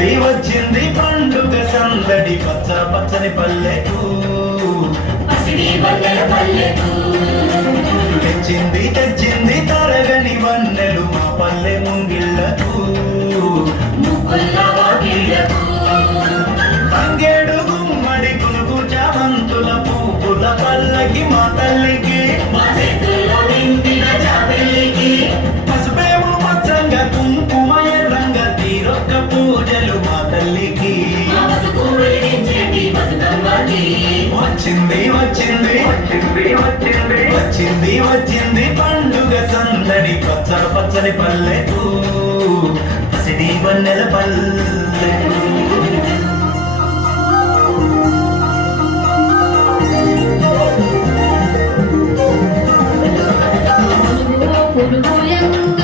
వచ్చింది వచ్చింది పండుగ సందడి పచ్చ పచ్చని పల్లెకు తెచ్చింది తెచ్చింది తరగని వన్నెలు మా పల్లె ముంగిళ్ళకు తంగేడు గుమ్మడి గునుగు చామంతుల పువ్వుల పల్లకి మా తల్లికి పసుపేమో మచ్చంగా కుంకుమ ఎర్రంగ తీరొక్క పూజలు మా తల్లికి వచ్చింది వచ్చింది వచ్చింది వచ్చింది పండుగ సందడి పచ్చ పచ్చని పల్లెకు పసిడి వన్నెల పల్లెకు పురుగు